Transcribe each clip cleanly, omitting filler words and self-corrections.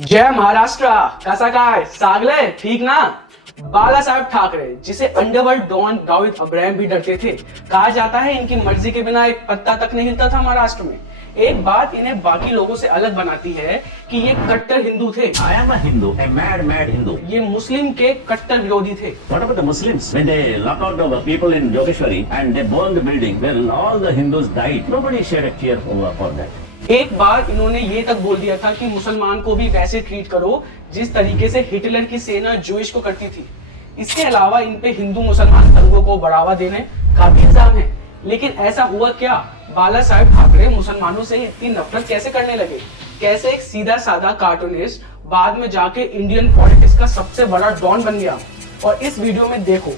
जय महाराष्ट्र। कैसा काय सागले ठीक ना। बाला साहेब ठाकरे जिसे अंडरवर्ल्ड डॉन दाऊद इब्राहिम भी डरते थे, कहा जाता है इनकी मर्जी के बिना एक पत्ता तक नहीं हिलता था महाराष्ट्र में। एक बात इन्हें बाकी लोगों से अलग बनाती है कि ये कट्टर हिंदू थे। I am a Hindu, a mad Hindu. ये मुस्लिम के कट्टर विरोधी थे। What about the Muslims? When they locked out the people in Yogeshwari and they burned the building, well, all the Hindus died. Nobody shed a tear for that. एक बार इन्होंने ये तक बोल दिया था कि मुसलमान को भी वैसे ट्रीट करो जिस तरीके से हिटलर की सेना जूइश को करती थी। इसके अलावा इन पे हिंदू मुसलमान दंगों को बढ़ावा देने का भी इल्जाम है। लेकिन ऐसा हुआ क्या? बाला साहेब ठाकरे मुसलमानों से इतनी नफरत कैसे करने लगे? कैसे एक सीधा साधा कार्टूनिस्ट बाद में जाके इंडियन पॉलिटिक्स का सबसे बड़ा डॉन बन गया? और इस वीडियो में देखो,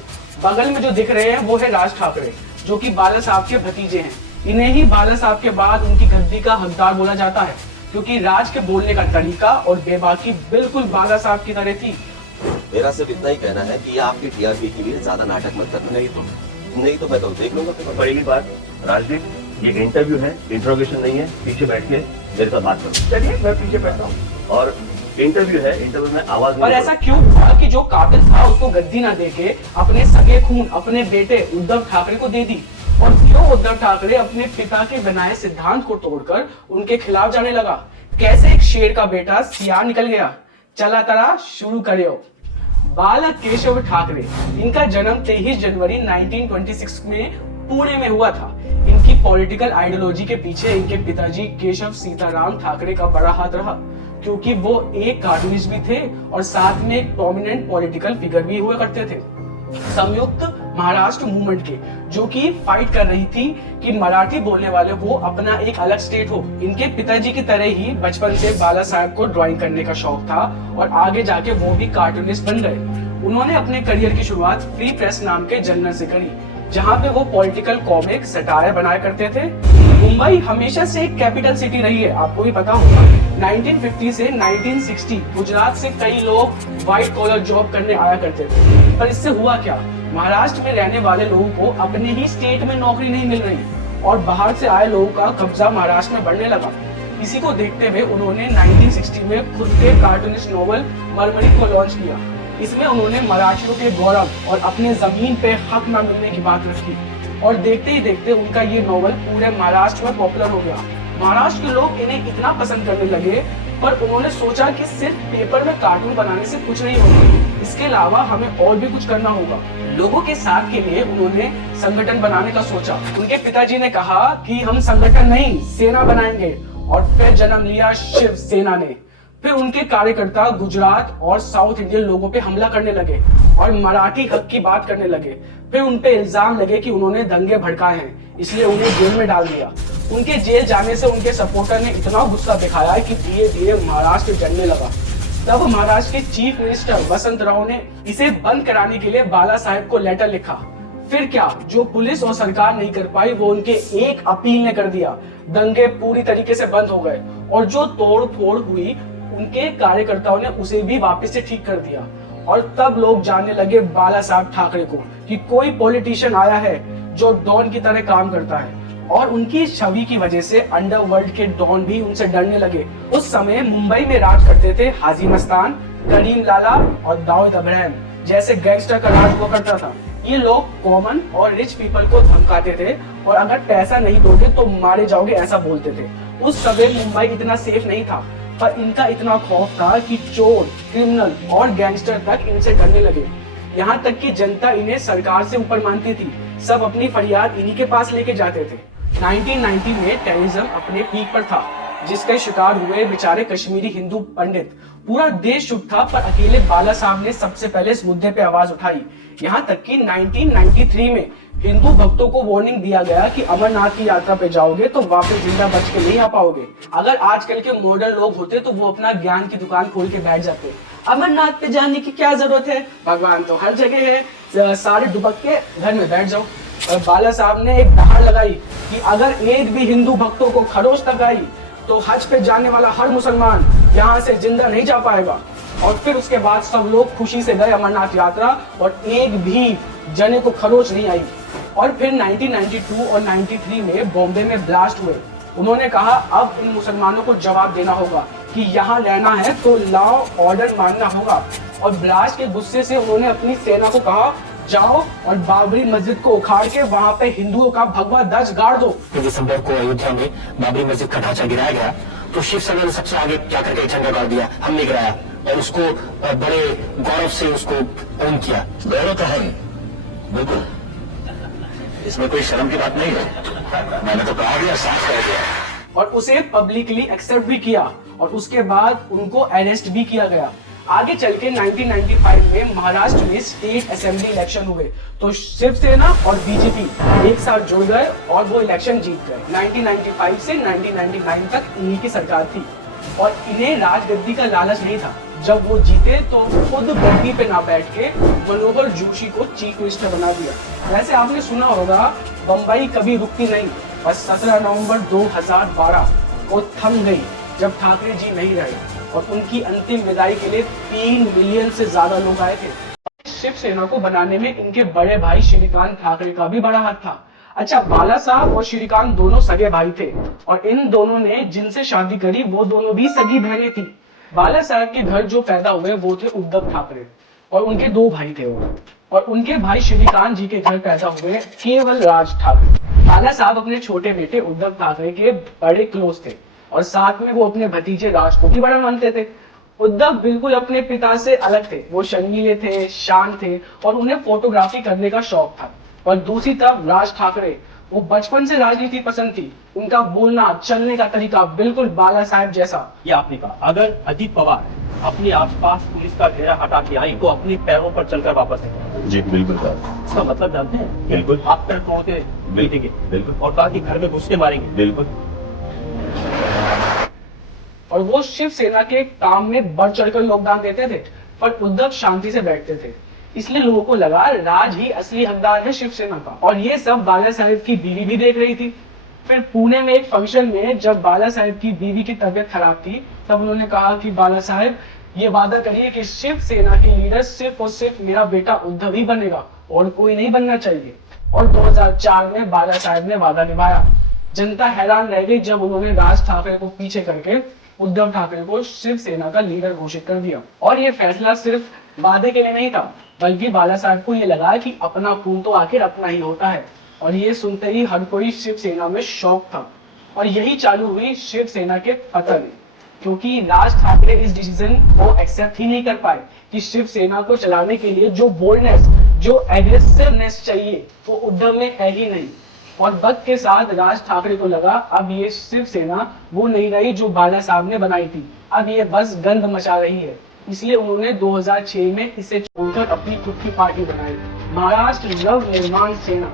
बगल में जो दिख रहे हैं वो है राज ठाकरे, जो कि बाला साहब के भतीजे हैं। इन्हें ही बाला साहब के बाद उनकी गद्दी का हकदार बोला जाता है, क्योंकि राज के बोलने का तरीका और बेबाकी बिल्कुल बाला साहब की तरह थी। मेरा सिर्फ इतना ही कहना है कि ये आपकी टीआरपी के लिए ज्यादा नाटक मत करना। नहीं तो मैं तो देख लूंगा। पहली बात राजदीप, ये इंटरव्यू है, इंट्रोगेशन नहीं है। पीछे बैठ के मेरे साथ बात करो। चलिए मैं पीछे बैठता हूँ। और इंटरव्यू है, इंटरव्यू में आवाज और नहीं ऐसा क्यों हुआ कि जो कातिल था उसको गद्दी ना देके अपने सगे खून अपने बेटे उद्धव ठाकरे को दे दी? और क्यों उद्धव ठाकरे अपने पिता के बनाए सिद्धांत को तोड़कर उनके खिलाफ जाने लगा? कैसे एक शेर का बेटा सियार निकल गया? चला तरा शुरू करियो। बाला केशव ठाकरे, इनका जन्म 23 जनवरी 1926 में पुणे में हुआ था। इनकी पॉलिटिकल आइडियोलॉजी के पीछे इनके पिताजी केशव सीताराम ठाकरे का बड़ा हाथ रहा, क्योंकि वो एक कार्टूनिस्ट भी थे और साथ में एक प्रोमिनेंट पॉलिटिकल फिगर भी हुआ करते थे। संयुक्त महाराष्ट्र मूवमेंट के, जो कि फाइट कर रही थी कि मराठी बोलने वाले को अपना एक अलग स्टेट हो। इनके पिताजी की तरह ही बचपन से बाला साहब को ड्राइंग करने का शौक था और आगे जाके वो भी कार्टूनिस्ट बन गए। उन्होंने अपने करियर की शुरुआत फ्री प्रेस नाम के जर्नल से करी, जहाँ पे वो पॉलिटिकल कॉमिक सटायर बनाया करते थे। मुंबई हमेशा से एक कैपिटल सिटी रही है, आपको भी पता होगा। 1950 से 1960 गुजरात से कई लोग व्हाइट कॉलर जॉब करने आया करते थे। पर इससे हुआ क्या? महाराष्ट्र में रहने वाले लोगों को अपने ही स्टेट में नौकरी नहीं मिल रही और बाहर से आए लोगों का कब्जा महाराष्ट्र में बढ़ने लगा। इसी को देखते हुए उन्होंने 1960 में खुद के कार्टूनिस्ट नॉवल मरमरी को लॉन्च किया। इसमें उन्होंने मराठियों के गौरव और अपने जमीन पे हक न मिलने की बात रखी और देखते ही देखते उनका ये नॉवल पूरे महाराष्ट्र में पॉपुलर हो गया। महाराष्ट्र के लोग इन्हें इतना पसंद करने लगे, पर उन्होंने सोचा कि सिर्फ पेपर में कार्टून बनाने से कुछ नहीं होगा, इसके अलावा हमें और भी कुछ करना होगा। लोगों के साथ के लिए उन्होंने संगठन बनाने का सोचा। उनके पिताजी ने कहा कि हम संगठन नहीं सेना बनाएंगे, और फिर जन्म लिया शिव सेना ने। फिर उनके कार्यकर्ता गुजरात और साउथ इंडियन लोगों पे हमला करने लगे और मराठी हक की बात करने लगे। फिर उन पे इल्जाम लगे कि उन्होंने दंगे भड़काए हैं, इसलिए उन्हें जेल में डाल दिया। उनके जेल जाने से उनके सपोर्टर ने इतना गुस्सा दिखाया कि धीरे धीरे महाराष्ट्र जलने लगा। तब महाराष्ट्र के चीफ मिनिस्टर वसंत राव ने इसे बंद कराने के लिए बाला साहेब को लेटर लिखा। फिर क्या, जो पुलिस और सरकार नहीं कर पाई वो उनके एक अपील ने कर दिया। दंगे पूरी तरीके से बंद हो गए और जो तोड़ फोड़ हुई उनके कार्यकर्ताओं ने उसे भी वापस से ठीक कर दिया। और तब लोग जानने लगे बाला साहब ठाकरे को कि कोई पॉलिटिशियन आया है जो डॉन की तरह काम करता है, और उनकी छवि की वजह से अंडरवर्ल्ड के डॉन भी उनसे डरने लगे। उस समय मुंबई में राज करते थे हाजी मस्तान, करीम लाला और दाऊद इब्राहिम जैसे गैंगस्टर का राज हुआ करता था। ये लोग कॉमन और रिच पीपल को धमकाते थे और अगर पैसा नहीं दोगे तो मारे जाओगे, ऐसा बोलते थे। उस समय मुंबई इतना सेफ नहीं था, पर इनका इतना खौफ था कि चोर, क्रिमिनल और गैंगस्टर तक इनसे डरने लगे। यहाँ तक कि जनता इन्हें सरकार से ऊपर मानती थी। सब अपनी फरियाद इन्हीं के पास लेके जाते थे। 1990 में टेररिज्म अपने पीक पर था, जिसके शिकार हुए बेचारे कश्मीरी हिंदू पंडित। पूरा देश चुप था, पर अकेले बाला साहब ने सबसे पहले इस मुद्दे पे आवाज उठाई। यहाँ तक कि 1993 में हिंदू भक्तों को वार्निंग दिया गया कि अमरनाथ की यात्रा पे जाओगे तो वापस जिंदा बच के नहीं आ पाओगे। अगर आजकल के मॉडर्न लोग होते तो वो अपना ज्ञान की दुकान खोल के बैठ जाते। अमरनाथ पे जाने की क्या जरूरत है, भगवान तो हर जगह है, सारे दुबक के घर में बैठ जाओ। और बाला साहब ने एक दहाड़ लगाई कि अगर एक भी हिंदू भक्तों को खरोच तक आई तो हज पे जाने वाला हर मुसलमान यहाँ से जिंदा नहीं जा पाएगा। और फिर उसके बाद सब लोग खुशी से गए अमरनाथ यात्रा और एक भी जने को खरोच नहीं आई। और फिर 1992 और 93 में बॉम्बे में ब्लास्ट हुए। उन्होंने कहा अब इन मुसलमानों को जवाब देना होगा कि यहाँ रहना है तो लॉ ऑर्डर मानना होगा। और ब्लास्ट के गुस्से से उन्होंने अपनी सेना को कहा, जाओ और बाबरी मस्जिद को उखाड़ के वहाँ पे हिंदुओं का भगवा ध्वज गाड़ दो। दिसंबर को अयोध्या में बाबरी मस्जिद का ढांचा गिराया गया तो शिवसेना ने सबसे आगे क्या करके झंडा गाड़ दिया, हमने गिराया और उसको बड़े गौरव से उसको ओन किया। गौरव तो है बिल्कुल, इसमें कोई शर्म की बात नहीं है। मैंने तो कहा दिया, साफ कह दिया। और उसे पब्लिकली एक्सेप्ट भी किया और उसके बाद उनको अरेस्ट भी किया गया। आगे चल के 1995 में महाराष्ट्र में स्टेट असेंबली इलेक्शन हुए तो शिवसेना और बीजेपी एक साथ जुड़ गए और वो इलेक्शन जीत गए। 1995 से 1999 तक इन्हीं की सरकार थी और इन्हें राजगद्दी का लालच नहीं था। जब वो जीते तो खुद गद्दी पे ना बैठ के मनोहर जोशी को चीफ मिनिस्टर बना दिया। वैसे आपने सुना होगा, बम्बई कभी रुकती नहीं, बस 17 नवंबर 2012 को थम गई जब ठाकरे जी नहीं रहे और उनकी अंतिम विदाई के लिए 3 मिलियन से ज्यादा लोग आए थे। शिवसेना को बनाने में इनके बड़े भाई श्रीकांत ठाकरे का भी बड़ा हाथ था। अच्छा, बाला साहब और श्रीकांत दोनों सगे भाई थे और इन दोनों ने जिनसे शादी करी वो दोनों भी सगी बहनें थी। बाला साहब के घर जो पैदा हुए वो थे उद्धव ठाकरे और उनके 2 भाई थे वो, और उनके भाई श्रीकांत जी के घर पैदा हुए केवल राज ठाकरे। बाला साहब अपने छोटे बेटे उद्धव ठाकरे के बड़े क्लोज थे और साथ में वो अपने भतीजे राज को भी बड़ा मानते थे। उद्धव बिल्कुल अपने पिता से अलग थे, वो शर्मीले थे, शांत थे और उन्हें फोटोग्राफी करने का शौक था। और दूसरी तरफ राज ठाकरे, वो बचपन से राजनीति पसंद थी, उनका बोलना चलने का तरीका बिल्कुल बाला साहब जैसा। ये आपने कहा, अगर अजीत पवार अपने आसपास पुलिस का घेरा हटा के आई तो अपने पैरों पर चलकर वापस आएंगे। जी बिल्कुल सर, इसका मतलब जानते हैं? बिल्कुल। आप पैर तोड़ के बैठेंगे बिल्कुल। और कहा कि घर में घुस के मारेंगे। बिल्कुल। और वो शिवसेना के काम में बढ़ चढ़कर योगदान देते थे, पर उद्धव शांति से बैठते थे। इसलिए लोगों को लगा राज ही असली हकदार है शिवसेना का। और ये सब बाला साहेब की बीवी भी देख रही थी। फिर पुणे में एक फंक्शन में जब बाला साहेब की बीवी की तबीयत खराब थी तब उन्होंने कहा कि बाला साहेब ये वादा करिए कि शिवसेना के लीडर सिर्फ और सिर्फ मेरा बेटा उद्धव ही बनेगा और कोई नहीं बनना चाहिए। और 2004 में बाला साहेब ने वादा निभाया। जनता हैरान रह गई जब उन्होंने राज ठाकरे को पीछे करके उद्धव ठाकरे को शिवसेना का लीडर घोषित कर दिया। और ये फैसला सिर्फ वादे के लिए नहीं था, बल्कि बाला साहब को ये लगा कि अपना खून तो आखिर अपना ही होता है। और ये सुनते ही हर कोई शिवसेना में शौक था और यही चालू हुई शिवसेना के पतन, क्योंकि राज ठाकरे इस डिसीजन को एक्सेप्ट ही नहीं कर पाए कि शिवसेना को चलाने के लिए जो बोल्डनेस, जो एग्रेसिवनेस चाहिए वो उद्धव में है ही नहीं। और वक्त के साथ राज ठाकरे को लगा अब ये शिवसेना वो नहीं रही जो बाला साहब ने बनाई थी, अब ये बस गंद मचा रही है। इसलिए उन्होंने 2006 में इसे छोड़कर अपनी खुद की पार्टी बनाई, महाराष्ट्र नव निर्माण सेना,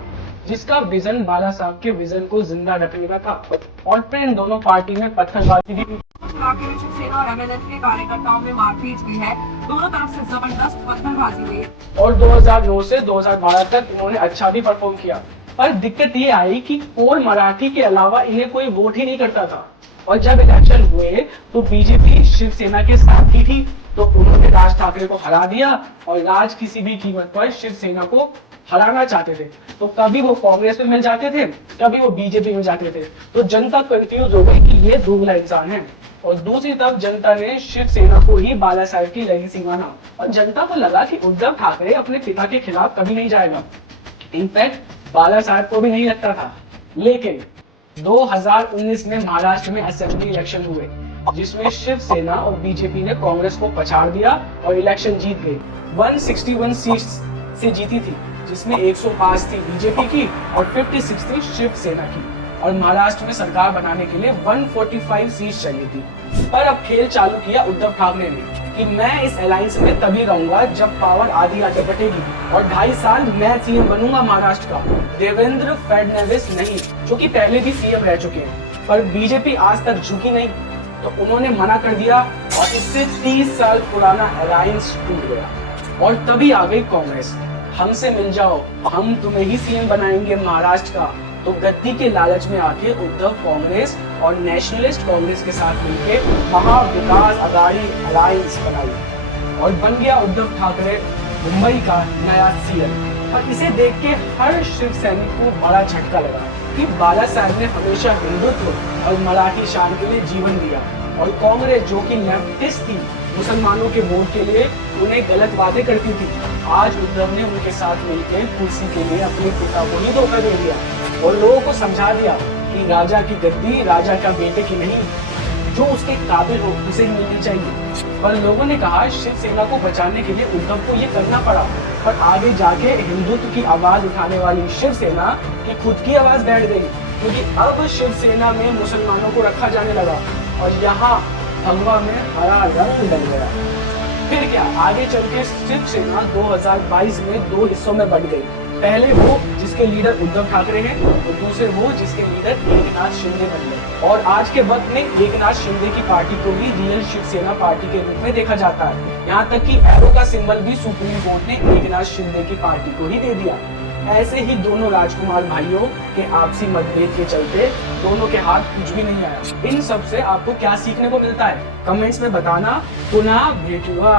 जिसका विजन बाला साहब के विजन को जिंदा रखने का था। और फिर इन दोनों पार्टी में पत्थरबाजी भी, शिवसेना और एमएनएस के कार्यकर्ताओं में मारपीट भी है, दोनों तरफ से जबरदस्त पत्थरबाजी हुई। और 2009 से 2012 तक इन्होंने अच्छा भी परफॉर्म किया, पर दिक्कत ये आई कि कोई मराठी के अलावा इन्हें कोई वोट ही नहीं करता था। और जब इलेक्शन हुए तो बीजेपी शिवसेना के साथ ही थी, तो उन्होंने राज ठाकरे को हरा दिया और राज किसी भी कीमत पर शिवसेना को हराना चाहते थे। तो कभी वो कांग्रेस में मिल जाते थे, कभी वो बीजेपी में जाते थे। तो जनता कंफ्यूज हो गई कि ये दोगला इंसान है। और दूसरी तरफ जनता ने शिवसेना को ही बाला साहेब की लेगेसी माना और जनता को लगा कि उद्धव ठाकरे अपने पिता के खिलाफ कभी नहीं जाएगा। इनफैक्ट बाला साहेब को भी नहीं लगता था। लेकिन 2019 में महाराष्ट्र में असेंबली इलेक्शन हुए, जिसमें शिवसेना और बीजेपी ने कांग्रेस को पछाड़ दिया और इलेक्शन जीत गई। 161 सीट्स से जीती थी, जिसमें 105 थी बीजेपी की और 56 थी शिवसेना की। और महाराष्ट्र में सरकार बनाने के लिए 145 सीट्स चाहिए थी। पर अब खेल चालू किया उद्धव ठाकरे ने कि मैं इस अलायंस में तभी रहूंगा जब पावर आधी आगे बटेगी और 2.5 साल मैं सीएम बनूंगा महाराष्ट्र का, देवेंद्र फडणवीस नहीं, जो कि पहले भी सीएम रह चुके हैं। पर बीजेपी आज तक झुकी नहीं, तो उन्होंने मना कर दिया और इससे 30 साल पुराना अलायंस टूट गया। और तभी आ गई कांग्रेस, हमसे मिल जाओ, हम तुम्हें ही सीएम बनाएंगे महाराष्ट्र का। तो गद्दी के लालच में आके उद्धव कांग्रेस और नेशनलिस्ट कांग्रेस के साथ मिलकर महाविकास आघाड़ी अलायंस बनाई और बन गया उद्धव ठाकरे मुंबई का नया सीएम। और इसे देख के हर शिव सैनिक को बड़ा झटका लगा कि बाला साहेब ने हमेशा हिंदुत्व और मराठी शान के लिए जीवन दिया। और कांग्रेस जो कि लेफ्टिस्ट थी, मुसलमानों के वोट के लिए उन्हें गलत वादे करती थी, आज उद्धव ने उनके साथ मिलकर कुर्सी के लिए अपने पिता को ही धोखा दे दिया और लोगों को समझा दिया कि राजा की गद्दी राजा का बेटे की नहीं, जो उसके काबिल हो उसे ही मिलनी चाहिए। पर लोगों ने कहा शिवसेना को बचाने के लिए उद्धव को ये करना पड़ा, पर आगे जाके हिंदुत्व की आवाज उठाने वाली शिवसेना की खुद की आवाज बैठ गई, क्योंकि अब शिवसेना में मुसलमानों को रखा जाने लगा और यहाँ भगवा में हरा रंग डल गया। फिर क्या, आगे चल के शिवसेना 2022 में दो हिस्सों में बंट गई। पहले वो जिसके लीडर उद्धव ठाकरे हैं और दूसरे वो जिसके लीडर एकनाथ शिंदे बन गए। और आज के वक्त में एकनाथ शिंदे की पार्टी को भी रियल शिवसेना पार्टी के रूप में देखा जाता है। यहाँ तक कि एरो का सिंबल भी सुप्रीम कोर्ट ने एकनाथ शिंदे की पार्टी को ही दे दिया। ऐसे ही दोनों राजकुमार भाइयों के आपसी मतभेद के चलते दोनों के हाथ कुछ भी नहीं आया। इन सब से आपको क्या सीखने को मिलता है, कमेंट्स में बताना। पुनः भेंट हुआ।